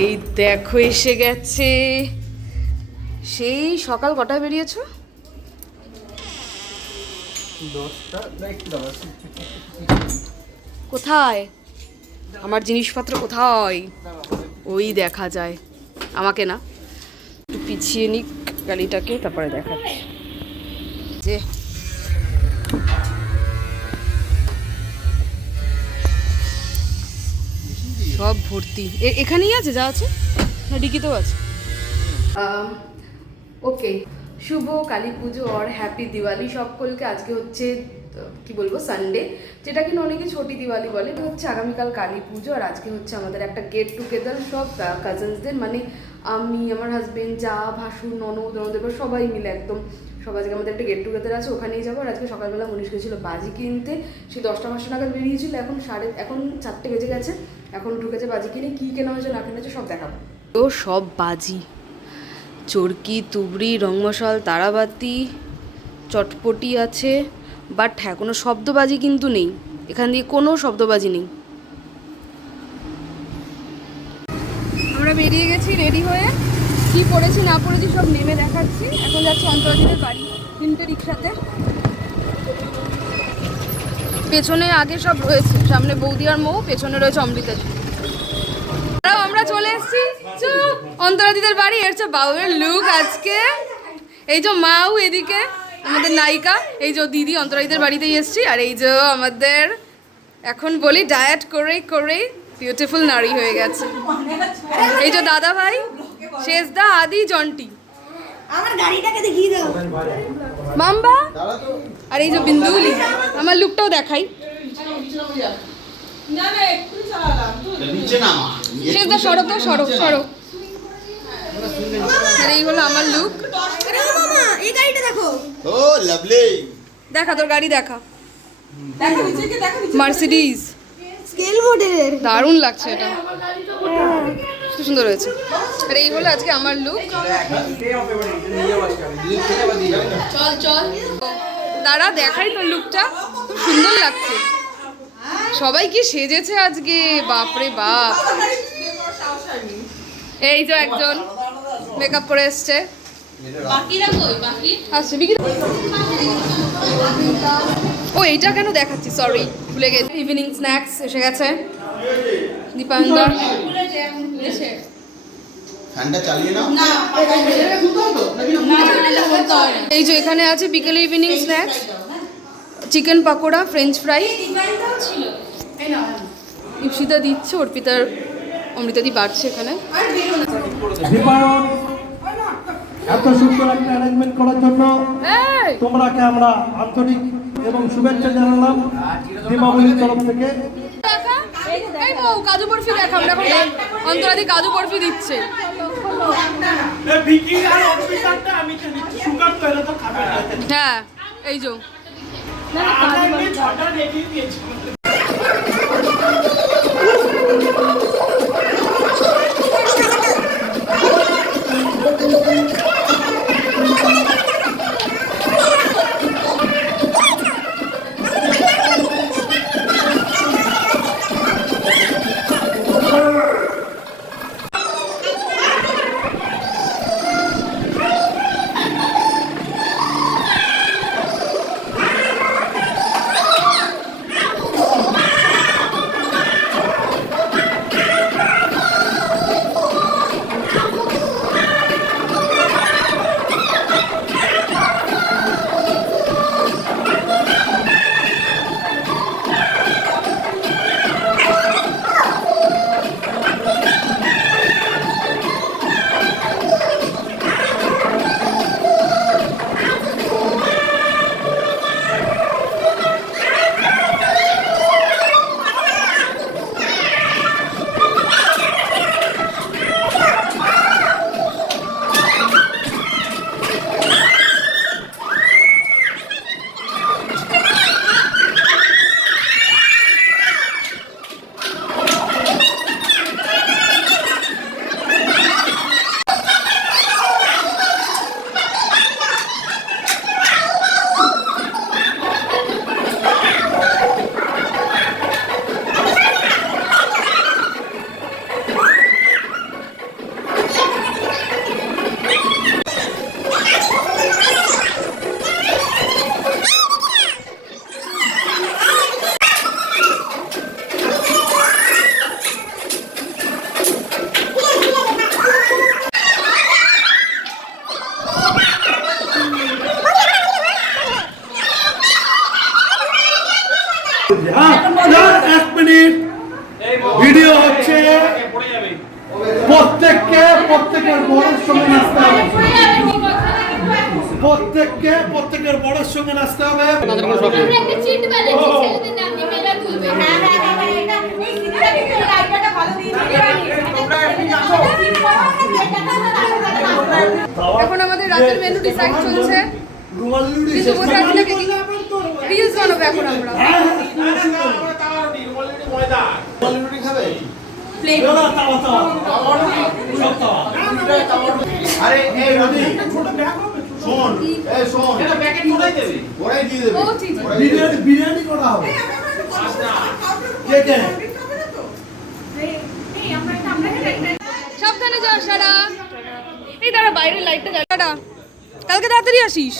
এই দেখো এসে গেছে। সেই সকাল কটায় বেরিয়েছো? 10টা না একটু দাঁড়া। কোথায় আমার জিনিসপত্র কোথায়? ওই দেখা যায়, আমাকে না, একটু পিছিয়ে নিক গাড়িটাকে, তারপরে দেখাচ্ছি। যে সব ভর্তি, এখানেই আছে যা আছে, না ডিকিতেও আছে। ওকে, শুভ কালী পুজো আর হ্যাপি দিওয়ালি সকলকে। আজকে হচ্ছে কি বলবো, সানডে, যেটা কিনা অনেকে ছোটি দিওয়ালি বলে। এটা হচ্ছে আগামীকাল কালী পুজো, আর আজকে হচ্ছে আমাদের একটা গেট টুগেদার সব কাজিনসদের, মানে আমি, আমার হাজবেন্ড, যা, ভাসুর, ননদ, ননদের সবাই মিলে একদম সব আজকে আমাদের একটা গেট টুগেদার আছে, ওখানেই যাবো। আর আজকে সকালবেলা মনীষ গেছিলো বাজি কিনতে, সেই 10টা 5টা নাগাদ বেরিয়েছিল, এখন 4টে বেজে গেছে, এখন ঢুকেছে বাজি কিনে। কী কেনা হয়েছে না কেনা হয়েছে সব দেখাবো। তো সব বাজি, চরকি, তুবড়ি, রং মশাল, তারাবাতি, চটপটি আছে, বাট হ্যাঁ কোনো শব্দবাজি কিন্তু নেই, এখান দিয়ে কোনো শব্দবাজি নেই। আমরা বেরিয়ে গেছি রেডি হয়ে, কি পড়েছি না পড়েছি সব নেমে দেখাচ্ছি। এখন যাচ্ছি অন্তরাদিদের বাড়ি, 3টে রিক্সাতে। পেছনে আগে সব রয়েছে, সামনে বৌদি আর মৌ, পেছনে রয়েছে অমৃতা। আমরা চলে এসেছি অন্তরাদিদের বাড়ি। এর চেয়ে বাউয়ের লুক আজকে। এই যে মাও এদিকে আমাদের নায়িকা, এই যে দিদি অন্তরাদিদের বাড়িতেই এসছি। আর এই যে আমাদের এখন বলি ডায়েট করে করে বিউটিফুল নারী হয়ে গেছে, এই যে দাদা ভাই শেষদা, আদি, জন্টি, আমার গাড়িটাকে দেখিয়ে দাও মাম্বা, আর এই যে বিন্দুলি। আমার লুকটাও দেখাই, শেষদা সড়ক দাও, সড়ক সড়ক। এই হলো আমার লুক। মামা এই গাড়িটা দেখো। ও লাভলি, দেখা তোর গাড়ি, দেখা মার্সিডিজ, স্কেল মডেলের, দারুণ লাগছে এটা, খুব সুন্দর হয়েছে। আর এই হলো আজকে আমার লুক। চল চল দাঁড়া দেখাই তোর লুকটা, খুব সুন্দর লাগছে। সবাই কি সেজেছে আজকে, বাপরে বাপ। এই যে একজন মেকআপ করে এসছে, আসছে বিকি। ও এইটা কেন দেখাচ্ছি, সরি ভুলে গেছি। ইভিনিং স্ন্যাক্স এসে গেছে, দীপায়নদার। ফ্যানটা চালিয়ে নাও। এই যে এখানে আছে বিকেলে evening snacks, chicken pakora, French fry. Ipsita দিচ্ছে, অর্পিতার অমৃতাদি বাড়ছে এখানে। দীপায়ন এত সুন্দর একটা অ্যারেঞ্জমেন্ট করার জন্য তোমরাকে আমরা আন্তরিক এবং শুভেচ্ছা জানালাম দীপাবলির তরফ থেকে। এই বউ কাজু বরফি দেখা, আমরা এখন অন্তরাদি কাজু বরফি দিচ্ছে। হ্যাঁ এই যে হ্যাঁ, এক মিনিট ভিডিও হচ্ছে। প্রত্যেকের বড়ের সঙ্গে নাচতে হবে। প্রত্যেকের বড়ের সঙ্গে নাচতে হবে। আমরা একটা চিট বানাচ্ছি ছেলেদের নাম নিয়ে মেয়েরা তুলবে। হ্যাঁ হ্যাঁ হ্যাঁ এটা এই সিনেমাটা কিন্তু আইডিয়াটা ভালো দিয়েছে। এখন আমাদের রাতের মেনু ডিসাইড চলছে। কিছু বোঝা যাচ্ছে না, রিলস বানাবো এখন আমরা। আরে এই রদি শোন, এই শোন, এটা প্যাকেট কোথায় দেবে? ওরাই দিয়ে দেবে। ও ঠিক আছে। বিরিয়ানি করা হবে। কে কে? সাবধানে যাও সারা। এই দাঁড়া, বাইরের লাইটটা জ্বালা। টাটা। কালকে তাড়াতাড়ি আসিস।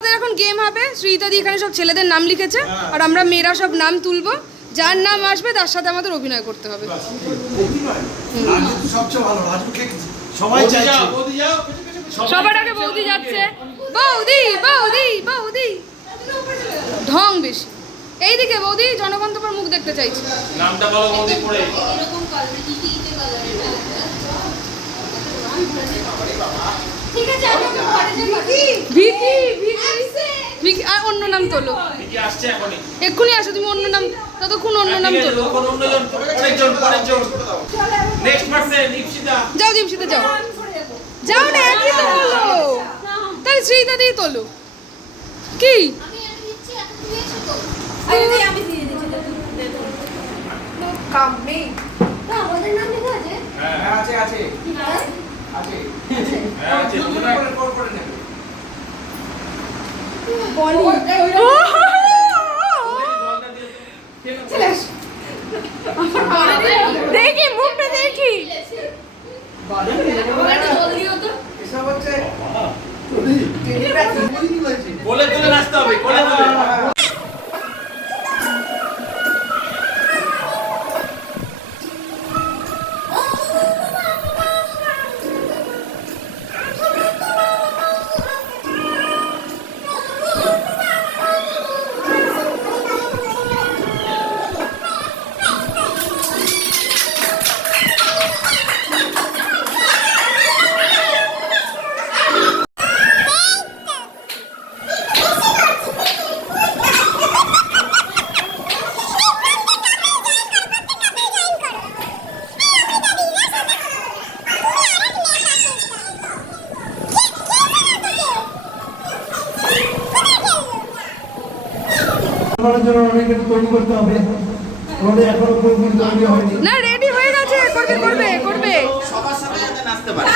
আমাদের এখন গেম হবে। শ্রীতাদি এখানে সব ছেলেদের নাম লিখেছে আর আমরা মেয়েরা সব নাম তুলবো। যার নাম আসবে তার সাথে আমাদের অভিনয় করতে হবে। সবচেয়ে ভালো রাজুকে সবাই চাইছে। সবার আগে বৌদি যাচ্ছে। বৌদি বৌদি বৌদি ঢং বেশি। এইদিকে বৌদি, জনগণ তোমার মুখ দেখতে চাইছে। নামটা বলো বৌদি পড়ে। এরকম কালার দিতে কালারের। ঠিক আছে আমি ঘরে যাই। ভিকি ভিকি ভিকি আর অন্য নাম তোলো। কি আসছে এখনই? এক্ষুনি আসো, তুমি অন্য নাম, ততক্ষণ অন্য নাম তোলো। কোন অন্যজন পরেরজন। Next person Dipsita. যাও দীপশিতা যাও। যাও না, একই তো হলো। তাহলে শ্রীতাদি তোলো। কি আমি দিচ্ছি এখন তুমি এসো তো। আমি দিয়ে দিচ্ছি। কাম নেই। না আমাদের নাম লেখা আছে। হ্যাঁ আছে আছে। আছে। হ্যাঁ আছে। করে নেবে। দেখি মুখটা দেখি। কোলে তুলে নাচতে হবে, কোলে তুলে। জন্য অনেক কিছু তৈরি করতে হবে। রোডে এখনো পুরোপুরি তৈরি হয়নি। না, রেডি হয়ে গেছে। করবে করবে করবে। সবার সাথে যাতে নাচতে পারে।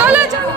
চলো চলো।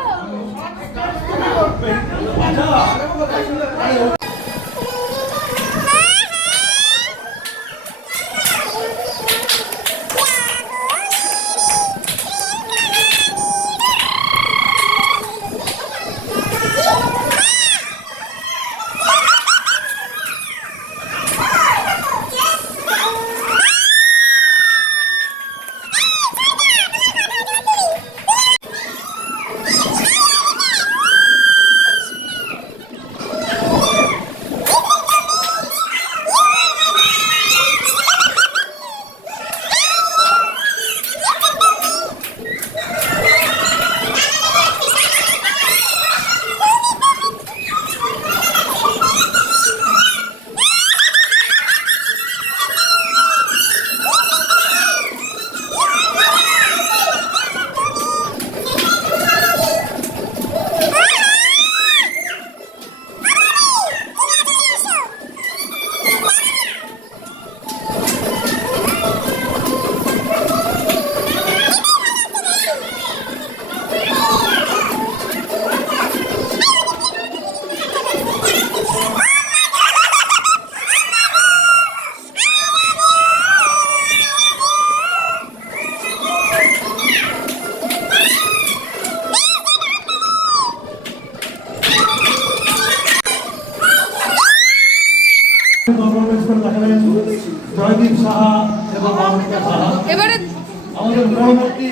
জয়দীপ সাহা এবং অমিতা সাহা এবারে আমাদের পরবর্তী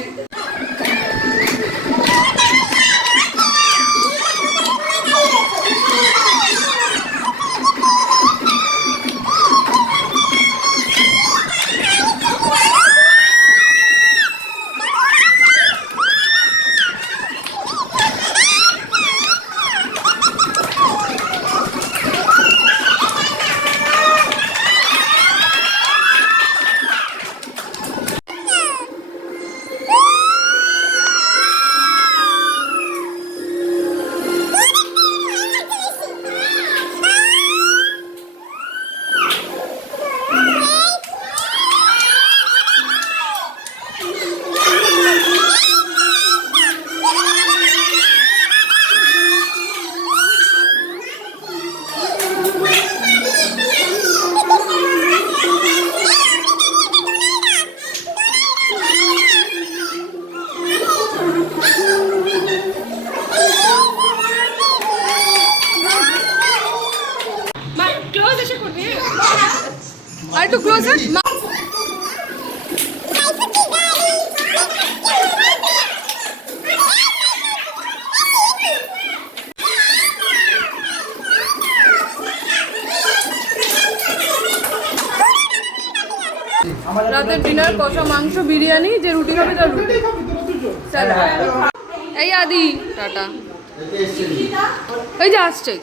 আর একটু ক্লোজার। রাতের ডিনার কষা মাংস বিরিয়ানি, যে রুটি খাবে তার রুটি। চলো এই আদি টাটা, এই যে আসছে,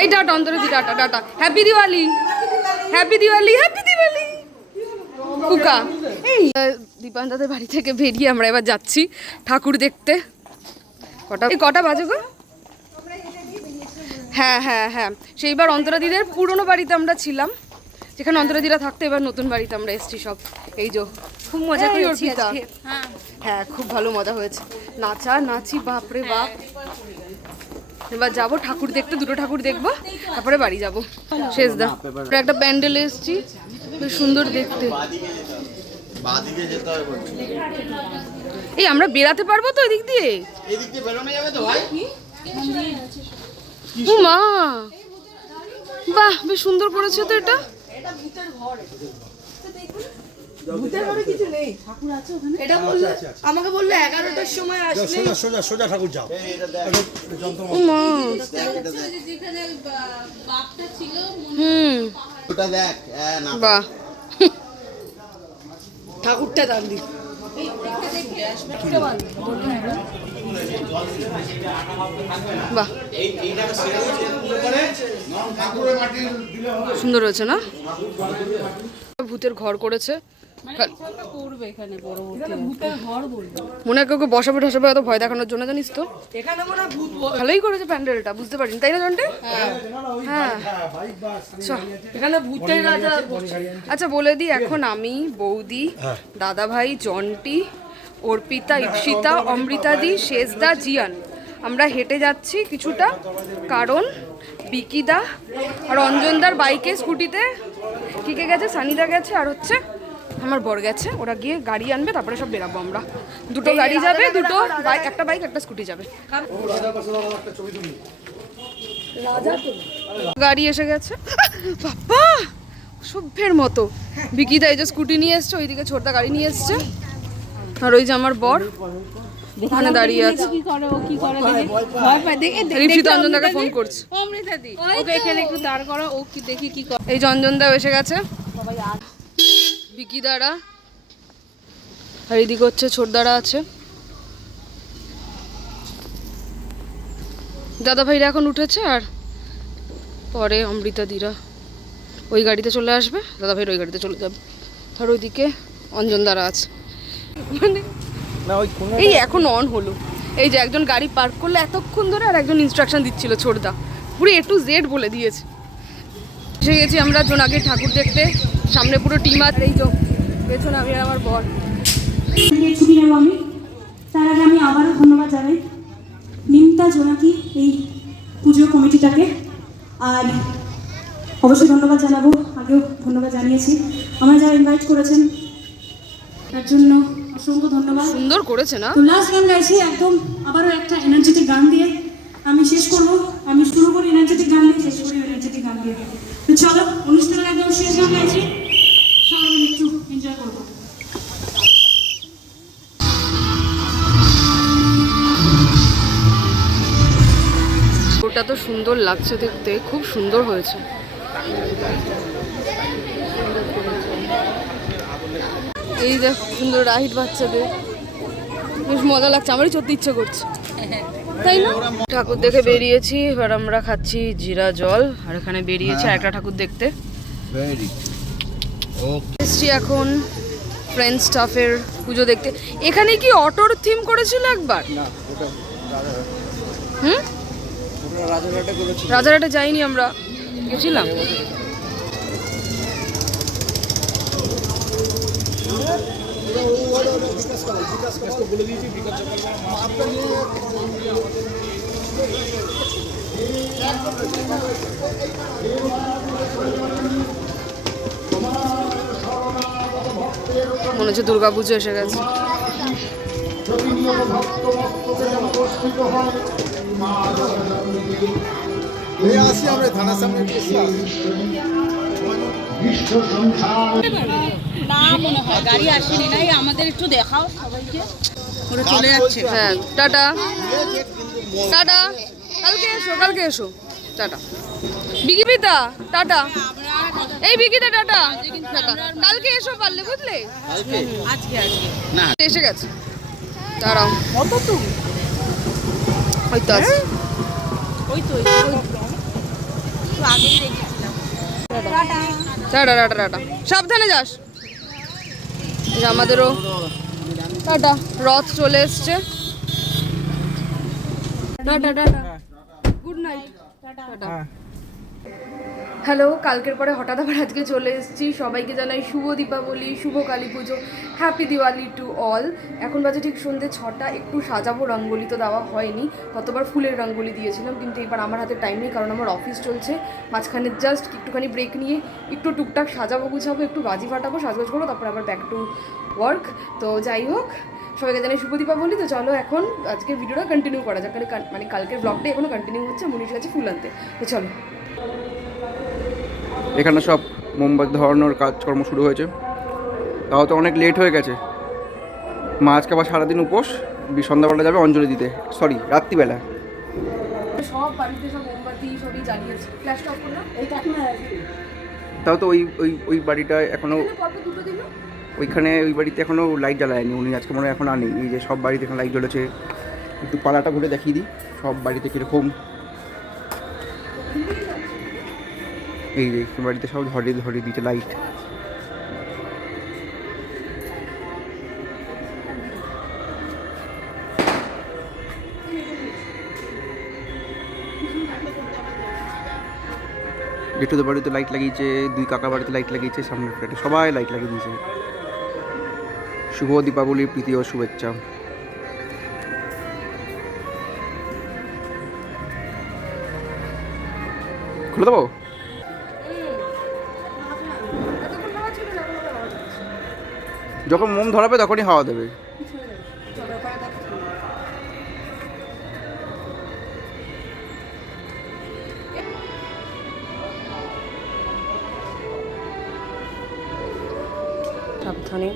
এই টাটা অন্তরে দি, tata tata, happy Diwali, happy Diwali, happy Diwali কুকা। এই দীপান্তাদের বাড়ি থেকে বেরিয়ে আমরা এবার যাচ্ছি ঠাকুর দেখতে। কটা বাজে গো? হ্যাঁ হ্যাঁ হ্যাঁ, সেইবার অন্তরাদিদের পুরনো বাড়িতে আমরা ছিলাম, যেখানে অন্তরাদিরা থাকতো, এবার নতুন বাড়িতে আমরা এসেছি সব। এই যে খুব মজা করি অর্পিতা। হ্যাঁ খুব ভালো মজা হয়েছে, নাচা নাচি বাপরে বাপ। এবার যাবো ঠাকুর দেখতে, দুটো ঠাকুর দেখবো, তারপরে বাড়ি যাবো। শেষ দা একটা প্যান্ডেলে এসেছি, বেশ সুন্দর দেখতে। বাদিকে যেতে হবে বলছি। এই আমরা বেরাতে পারবো তো এদিক দিয়ে? এদিক দিয়ে বেরোনো যাবে তো ভাই? ও মা, বাহ বেশ সুন্দর করেছে তো এটা। এটা বললে আমাকে বললে 11টার সময় আসলে সোজা সোজা ঠাকুর যাও। ও মা, ওটা দেখ, না বাহ ঠাকুরটা দান দি। বাহ সুন্দর হয়েছে না? ভূতের ঘর করেছে, মনে হয় কাউকে বসাবে ঠসাবে এত ভয় দেখানোর জন্য, জানিস তো? ভালোই করেছে প্যান্ডেলটা, বুঝতে পারিনি তাই না জন্টে? হ্যাঁ এখানে ভূতের রাজা। আচ্ছা বলে দিই, এখন আমি, বৌদি, দাদা ভাই, জন্টি, অর্পিতা, ইপসিতা, অমৃতাদি, শেষদা, জিয়ান আমরা হেঁটে যাচ্ছি কিছুটা, কারণ বিকিদা আর অঞ্জনদার বাইকে স্কুটিতে কিকে গেছে, সানিদা গেছে, আর হচ্ছে আমার বর গেছে, ওরা গিয়ে গাড়ি আনবে, তারপরে সব বেরাবো আমরা। দুটো গাড়ি যাবে, দুটো বাইক, একটা বাইক একটা স্কুটি যাবে। গাড়ি এসে গেছে, বাবা সভ্যের মতো। বিকিদা এই যে স্কুটি নিয়ে এসছে, ওইদিকে ছোটদা গাড়ি নিয়ে এসছে, আর ওই যে আমার বর ওখানে দাঁড়িয়ে আছে। রিপসিতা অঞ্জনদাকে ফোন করছে, এই যে অঞ্জনদাও এসে গেছে, বিকিদারা, আর এইদিকে হচ্ছে ছোটদারা আছে। দাদা ভাইরা এখন উঠেছে, আর পরে অমৃতাদিরা ওই গাড়িতে চলে আসবে, দাদা ভাইরা ওই গাড়িতে চলে যাবে, আর ওইদিকে অঞ্জনদারা আছে। মানে এই এখন অন হলো, এই যে একজন গাড়ি পার্ক করলে এতক্ষণ ধরে, আর একজন ইনস্ট্রাকশন দিচ্ছিল ছোটদা, পুরো A to Z বলে দিয়েছে। এসে গেছি আমরা জোনাকির ঠাকুর দেখতে, সামনে পুরো টিম আছে, এই যে পেছনে আমি আর আমার বর। ছুটি নেব আমি, তার আগে আমি আবারও ধন্যবাদ জানাই নিমতা জোনাকি এই পুজো কমিটিটাকে, আর অবশ্যই ধন্যবাদ জানাবো, আগেও ধন্যবাদ জানিয়েছি, আমরা যারা ইনভাইট করেছেন তার জন্য অসংখ্য ধন্যবাদ। সুন্দর করেছে না? তো লাস্ট গান গাইছি একদম আবারও একটা এনার্জেটিক গান দিয়ে আমি শেষ করবো। আমি শুরু করি এনার্জেটিক গান দিয়ে, শেষ করি এনার্জেটিক গান দিয়ে। তো চলো, অনুষ্ঠানের একদম শেষ গান গাইছি, সবাই একটু এনজয় করবো। ওটা তো সুন্দর লাগছে দেখতে, খুব সুন্দর হয়েছে। এই দেখ সুন্দর রাইড বাচ্চাদের, বেশ মজা লাগছে, আমারই চড়তে ইচ্ছে করছে, তাই না? ঠাকুর দেখে বেরিয়েছি, এবার আমরা খাচ্ছি জিরা জল, আর এখানে বেরিয়েছি আর একটা ঠাকুর দেখতে এসছি এখন ফ্রেন্ড স্টাফের পুজো দেখতে। এখানে কি অটোর থিম করেছিল একবার? হুম, রাজারহাটে যাইনি আমরা, গেছিলাম। মনে হচ্ছে দুর্গাপুজো এসে গেছে। আসি আমরা থানার সামনে বিশ্ব সংসার না মনে হয় গাড়ি আসেনি নাই, আমাদের একটু দেখাও সবাইকে। ওরা চলে যাচ্ছে। হ্যাঁ টাটা টাটা, কালকে এসো টাটা। বিকি পিতা টাটা, এই বিকিটা টাটা টাটা, কালকে এসো পারলে বুঝলে। আজকে এসে গেছে, দাঁড়াও কত তুমি? ওই তো আছে। ওই তো একটু আগেই রেখেছিলাম। টাটা টাটা টাটা, সাবধানে যাস। এই যে আমাদেরও টাটা, রথ চলে এসছে। Tata tata, good night tata. Hello, কালকের পরে হঠাৎ আবার আজকে চলে এসেছি। সবাইকে জানাই শুভ দীপাবলি, শুভ কালী পুজো, হ্যাপি দিওয়ালি টু অল। এখন বাজে ঠিক সন্ধ্যে 6টা। একটু সাজাবো, রঙ্গোলি তো দেওয়া হয়নি, গতবার ফুলের রঙ্গোলি দিয়েছিলাম, কিন্তু এবার আমার হাতে টাইম নেই, কারণ আমার অফিস চলছে। মাঝখানে জাস্ট একটুখানি ব্রেক নিয়ে একটু টুকটাক সাজাবো গুছাবো, একটু বাজি ফাটাবো, সাজগোজ করবো, তারপর আবার ব্যাক টু ওয়ার্ক। তো যাই হোক, সবাইকে জানাই শুভ দীপাবলি। তো চলো এখন আজকের ভিডিওটা কন্টিনিউ করা যাক, মানে কালকের ব্লগটা এখনও কন্টিনিউ হচ্ছে। মনীষ গেছে ফুল আনতে, তো চলো। এখানে সব মোমবাতি ধরানোর কাজকর্ম শুরু হয়েছে, তাও তো অনেক লেট হয়ে গেছে। মা আজকে আবার সারাদিন উপোস, সন্ধ্যাবেলা যাবে অঞ্জলি দিতে, সরি রাত্রিবেলা। সব বাড়িতে সব মোমবাতি সবই জ্বালিয়েছে। ফ্ল্যাশটা অফ করলাম, এইটা তাও তো ওই বাড়িটা এখনও, পরপর দুটো দিল। ওইখানে ওই বাড়িতে এখনও লাইট জ্বালায়নি উনি, আজকে মনে হয় এখন আনেই। এই যে সব বাড়িতে এখন লাইট জ্বলেছে, একটু পাড়াটা ঘুরে দেখিয়ে দিই সব বাড়িতে কীরকম। এই যে বাড়িতে সব ধরিয়ে দিচ্ছে লাইট। জেঠুদের বাড়িতে লাইট লাগিয়েছে, 2 কাকা বাড়িতে লাইট লাগিয়েছে, সামনের ফ্ল্যাটে সবাই লাইট লাগিয়ে দিয়েছে। শুভ দীপাবলির প্রীতি ও শুভেচ্ছা। খুলে দেবো? যখন মোম ধরাবে তখনই হাওয়া দেবে। সাবধানে।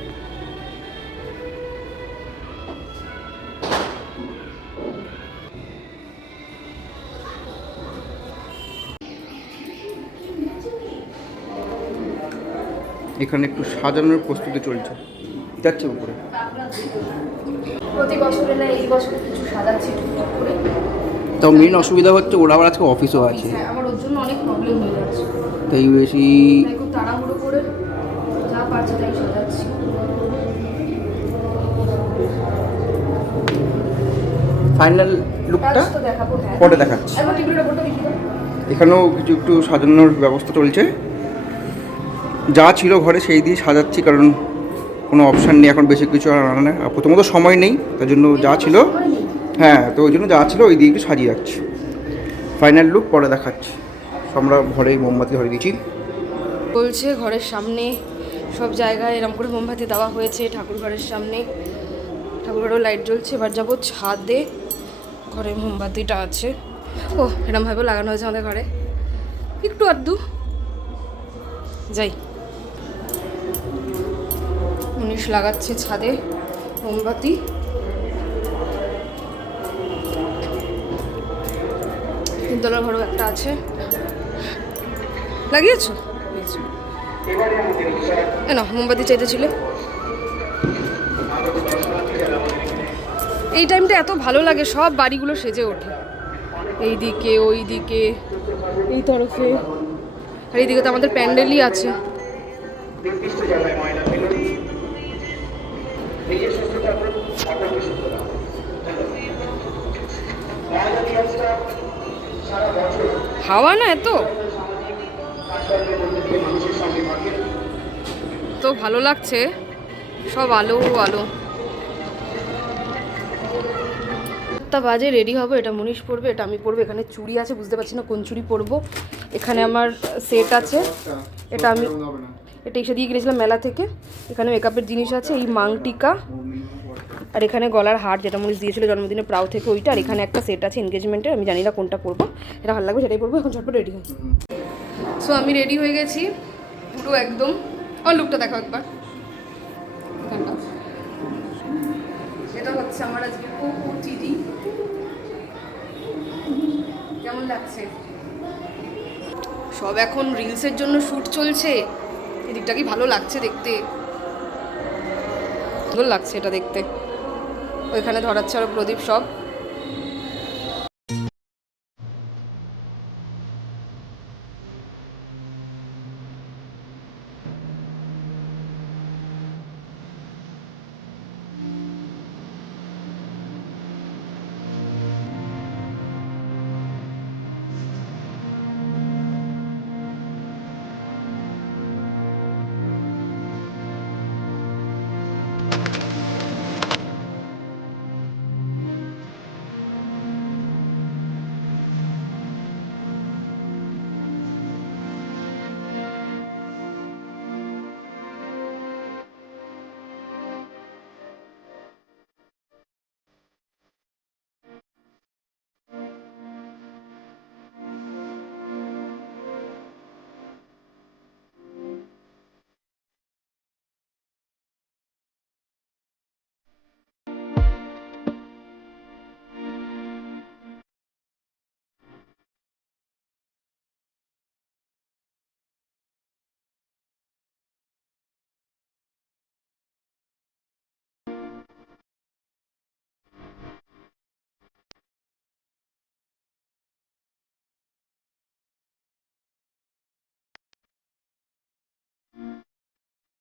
এখানে একটু সাজানোর প্রস্তুতি চলছে, যাচ্ছে উপরে। প্রতি বছরে না, এই বছরে কিছু সাজাচ্ছি টুকটুক করে। তাও মেন অসুবিধা হচ্ছে ওরা আবার আজকে অফিসও আছে, হ্যাঁ, আমার ওর জন্য অনেক প্রবলেম হয়ে যাচ্ছে, তাই বেশি তাই খুব তাড়াহুড়ো করে যা পারছি তাই সাজাচ্ছি। ফাইনাল লুকটা কাজ তো দেখাবো, হ্যাঁ পরে দেখাচ্ছি। একবার টিভির ওপরটা দেখি দাও। এখানেও কিছু একটু সাজানোর ব্যবস্থা চলছে, যা ছিল ঘরে সেই দিয়ে সাজাচ্ছি, কারণ কোনো অপশান নেই এখন বেশি কিছু আর আনা নেই। প্রথমত সময় নেই, তার জন্য যা ছিল, হ্যাঁ তো ওই জন্য যা ছিল ওই দিয়ে একটু সাজিয়ে যাচ্ছি। ফাইনাল লুক পরে দেখাচ্ছি। আমরা ঘরেই মোমবাতি ধরে দিয়েছি। বলছে ঘরের সামনে সব জায়গায় এরকম করে মোমবাতি দেওয়া হয়েছে, ঠাকুর ঘরের সামনে, ঠাকুর ঘরেও লাইট জ্বলছে। এবার যাবো ছাদে, ঘরে মোমবাতিটা আছে। ও এরকমভাবে লাগানো হয়েছে আমাদের ঘরে, একটু আধটু যাই। মনীষ লাগাচ্ছে ছাদে মোমবাতি। তিনতলার ঘরও একটা আছে, লাগিয়েছো? না মোমবাতি চাইতেছিলে। এই টাইমটা এত ভালো লাগে, সব বাড়িগুলো সেজে ওঠে, এই দিকে ওই দিকে এই তরফে, আর এইদিকে তো আমাদের প্যান্ডেলই আছে। হাওয়া না এত তো ভালো লাগছে, সব আলো আলো। 7টা বাজে, রেডি হবো। এটা মনীষ পরবে, এটা আমি পরবো। এখানে চুড়ি আছে, বুঝতে পারছি না কোন চুড়ি পরবো। এখানে আমার সেট আছে, এটা আমি এটা এসে দিয়ে কিনেছিলাম মেলা থেকে। এখানে মেকআপের জিনিস আছে, এই মাংটিকা, আর এখানে গলার হার যেটা মনীষ দিয়েছিল জন্মদিনে প্রাউ থেকে ওইটা। আর এখানে একটা সেট আছে এনগেজমেন্টের, আমি জানি না কোনটা পরবো, এটা ভালো লাগবে সেটাই পরবো। এখন ঝটপট রেডি হই। সো আমি রেডি হয়ে গেছি, পুরো একদম। আমার লুকটা দেখো একবার, এখানটা। এটা হচ্ছে আমার আজকে চিঠি। কেমন লাগছে? সব এখন রিলসের জন্য শ্যুট চলছে। এদিকটা কি ভালো লাগছে দেখতে? ভালো লাগছে এটা দেখতে। ওইখানে ধরাচ্ছে আরো প্রদীপ সব।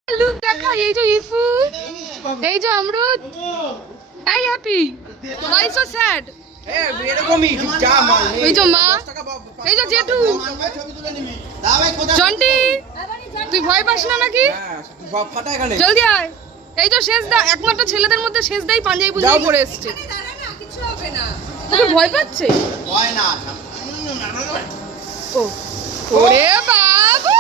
লুক দেখা, এই যে ইফু, এই যে অমরুদ, এই হ্যাপি, ওয়াই সো স্যাড? এরকমই যা মাল এই যে মা, এই যে জেঠু, জন্টি, তুই ভয় পাস না নাকি? ফাটা এখানে জলদি আয়। এই যে শেষ দা, একমাত্র ছেলেদের মধ্যে শেষ দাই পাঞ্জাবি পুঞ্জাবি পরে এসছে। তোকে ভয় পাচ্ছে? হয় না। ও ওরে বাবু,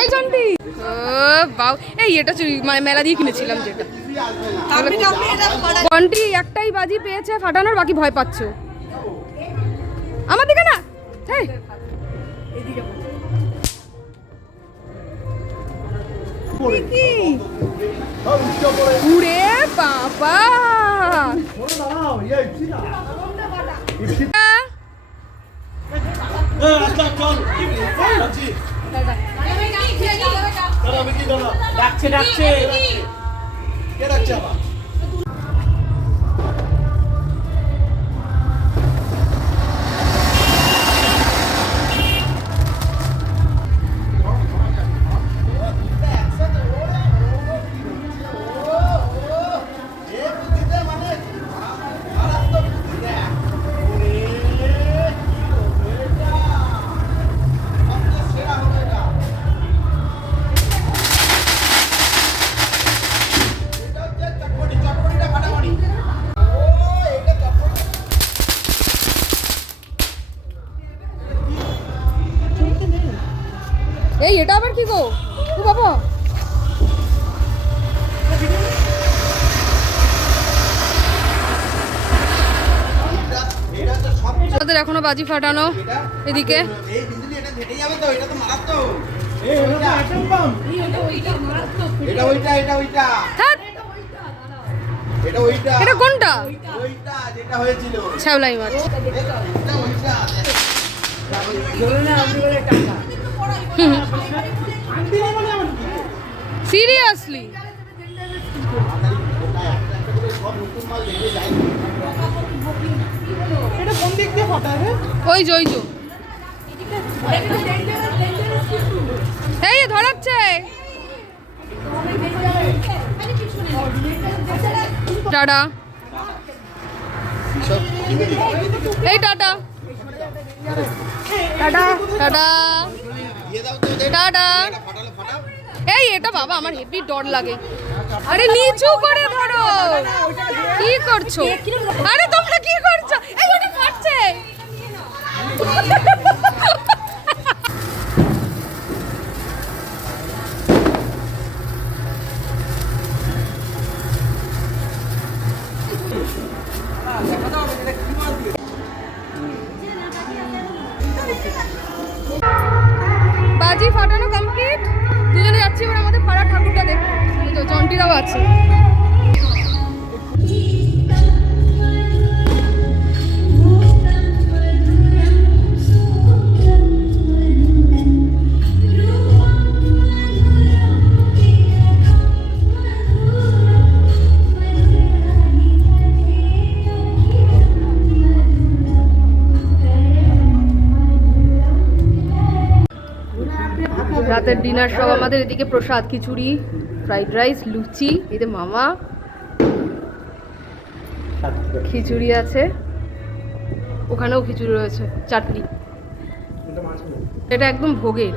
এই জন্টি, ও বাউ, এই এটা মেলা দিয়ে কিনেছিলাম যেটা। জন্টি একটাই বাজি পেয়েছে ফাটানোর, বাকি ভয় পাচ্ছ। আমার দিকে না, হেই উড়ে বাবা, ডাকছে ডাকছে কে ডাকছে আবার? এই এটা আবার কি গো? ও বাবা, আমাদের এখনো বাজি ফাটানো এদিকে। ধ্যাৎ, এটা কোনটা? শ্যাওলাই মাছ। সিরিয়াসলি ওই যে এই ধরাচ্ছে। টাটা, এই টাটা টাটা টাটা টাটা। এই এটা বাবা আমার হেভি ডর লাগে। আরে নিচু করে ধরো, কি করছো? আরে তোমরা কি করছো? এই ওটা ফাটছে। রাতের ডিনার সব আমাদের এদিকে প্রসাদ, খিচুড়ি, ফ্রাইড রাইস, লুচি, এতে মামা, খিচুড়ি আছে, ওখানেও খিচুড়ি রয়েছে, চাটনি। এটা একদম ভোগের।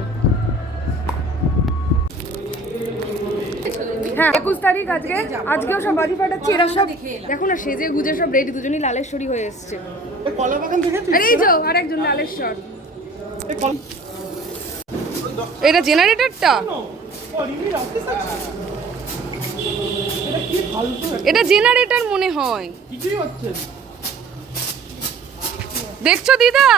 হ্যাঁ 21 তারিখ আজকেও সব বাজি ফাটাচ্ছি। এরা সব দেখো না সেজে গুজে সব রেডি, দুজনই লালেশ্বরী হয়ে এসছে। আরে এই যে আরেকজন লালেশ্বর। এটা জেনারেটরটা, এটা জেনারেটর মনে হয়। দেখছো দিদা?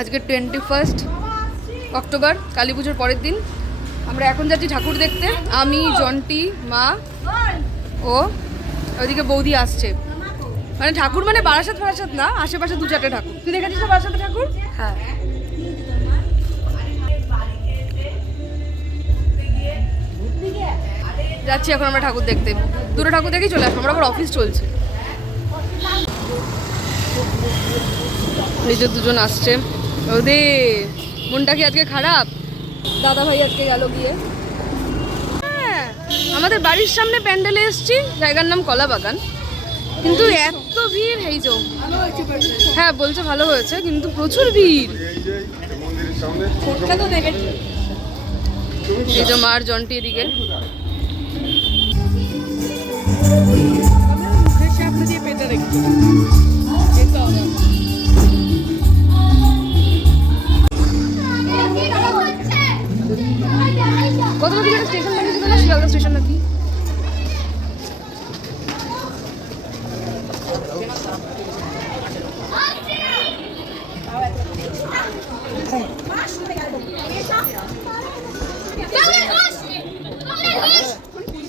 আজকে 21 অক্টোবর, কালী পুজোর পরের দিন। আমরা এখন যাচ্ছি ঠাকুর দেখতে, আমি, জন্টি, মা ও ওইদিকে বৌদি আসছে। মানে ঠাকুর মানে বারাসাত ফারাসাত না, আশেপাশে 2-4টে ঠাকুর। তুই দেখেছিস না বারাসাতে ঠাকুর? হ্যাঁ। যাচ্ছি এখন আমরা ঠাকুর দেখতে, দুটো ঠাকুর দেখেই চলে আসবো। আমরা আবার অফিস চলছে। নিজের দুজন আসছে। ওদের মনটা কি আজকে খারাপ? দাদা ভাই আজকে গেল গিয়ে। হ্যাঁ আমাদের বাড়ির সামনে প্যান্ডেলে এসছি, জায়গার নাম কলা বাগান, কিন্তু এত ভিড়। এই যে হ্যাঁ বলছে ভালো হয়েছে, কিন্তু প্রচুর ভিড়। এই যে মার জন্টি এদিকে। কত কি একটা স্টেশন বানিয়েছিল না, শিয়ালদা স্টেশন নাকি?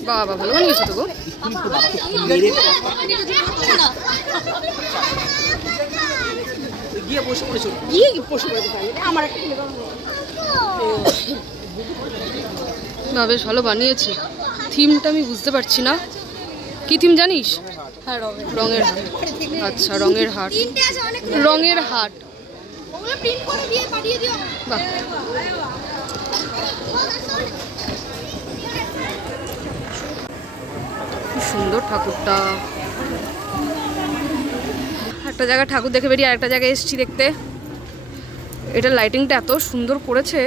বাবা ভালো বানিয়েছো তো গো। না বেশ ভালো বানিয়েছে। থিমটা আমি বুঝতে পারছি না, কি থিম জানিস? হ্যাঁ রঙের হাট। আচ্ছা রঙের হাট, রঙের হাট। বাহ খুব সুন্দর ঠাকুরটা। একটা জায়গায় ঠাকুর দেখে বেরিয়ে আরেকটা জায়গায় এসেছি দেখতে। এটা লাইটিংটা এত সুন্দর করেছে।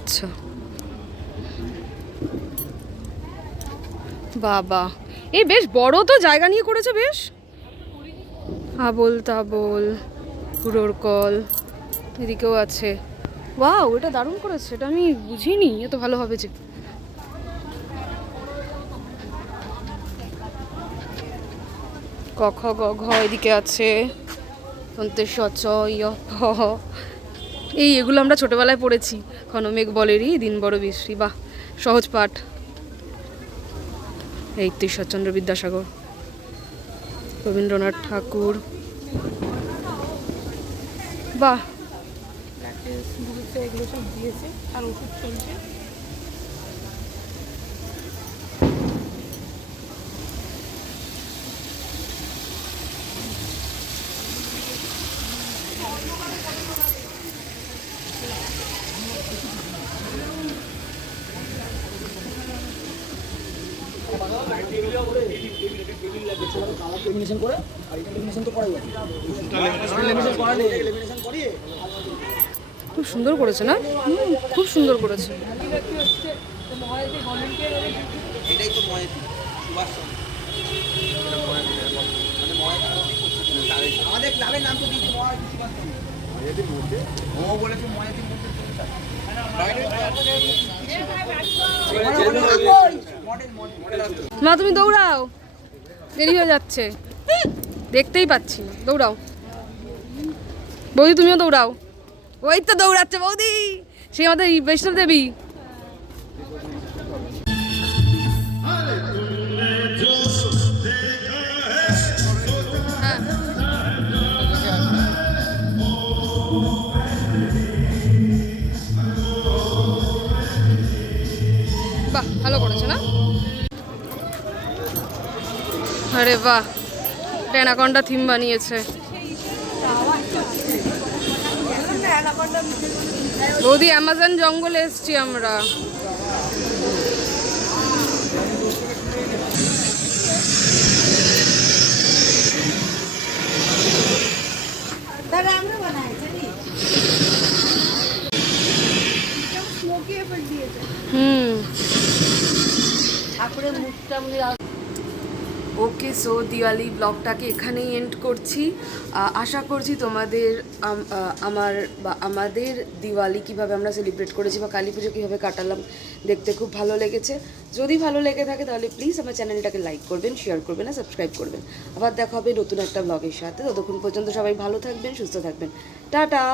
আচ্ছা বাবা, এই বেশ বড় তো জায়গা নিয়ে করেছে বেশ। আবোল তাবোল, পুরোর কল এদিকেও আছে। ওয়াও এটা দারুণ করেছে, এটা আমি বুঝিনি এত ভালো হবে যে। ক খ গ ঘ এদিকে আছে, এই এগুলো আমরা ছোটবেলায় পড়েছি। ক্ষণমেঘ বলেরই দিন বড় বৃষ্টি, বাহ সহজ পাঠ। এই তো ঈশ্বরচন্দ্র বিদ্যাসাগর, রবীন্দ্রনাথ ঠাকুর, বাহ এগুলো সব দিয়েছে আর ওষুধ চলছে। খুব সুন্দর করেছে না? খুব সুন্দর করেছে। আমাদের ক্লাবের নাম তো দিয়েছে মহায়তির মধ্যে। ও বলেছে মহায়তির মধ্যে। মা তুমি দৌড়াও, দেরি হয়ে যাচ্ছে, দেখতেই পাচ্ছি না। দৌড়াও বৌদি, তুমিও দৌড়াও। ওই তো দৌড়াচ্ছে বৌদি, সে আমাদের বৈষ্ণব দেবী। হ্যাঁ। বাহ, ভালো করেছো না? আরে বাহ, অ্যানাকন্ডা থিম বানিয়েছে বৌদি। অ্যামাজন জঙ্গলে এসছি আমরা। ওকে, সো দিওয়ালি ব্লগটাকে এখানেই এন্ড করছি। আশা করছি তোমাদের আমাদের দিওয়ালি কিভাবে আমরা সেলিব্রেট করেছি বা কালী পুজো কীভাবে কাটালাম দেখতে খুব ভালো লেগেছে। যদি ভালো লেগে থাকে তাহলে প্লিজ আমার চ্যানেলটাকে লাইক করবেন, শেয়ার করবেন আর সাবস্ক্রাইব করবেন। আবার দেখা হবে নতুন একটা ব্লগের সাথে। ততক্ষণ পর্যন্ত সবাই ভালো থাকবেন, সুস্থ থাকবেন। টাটা।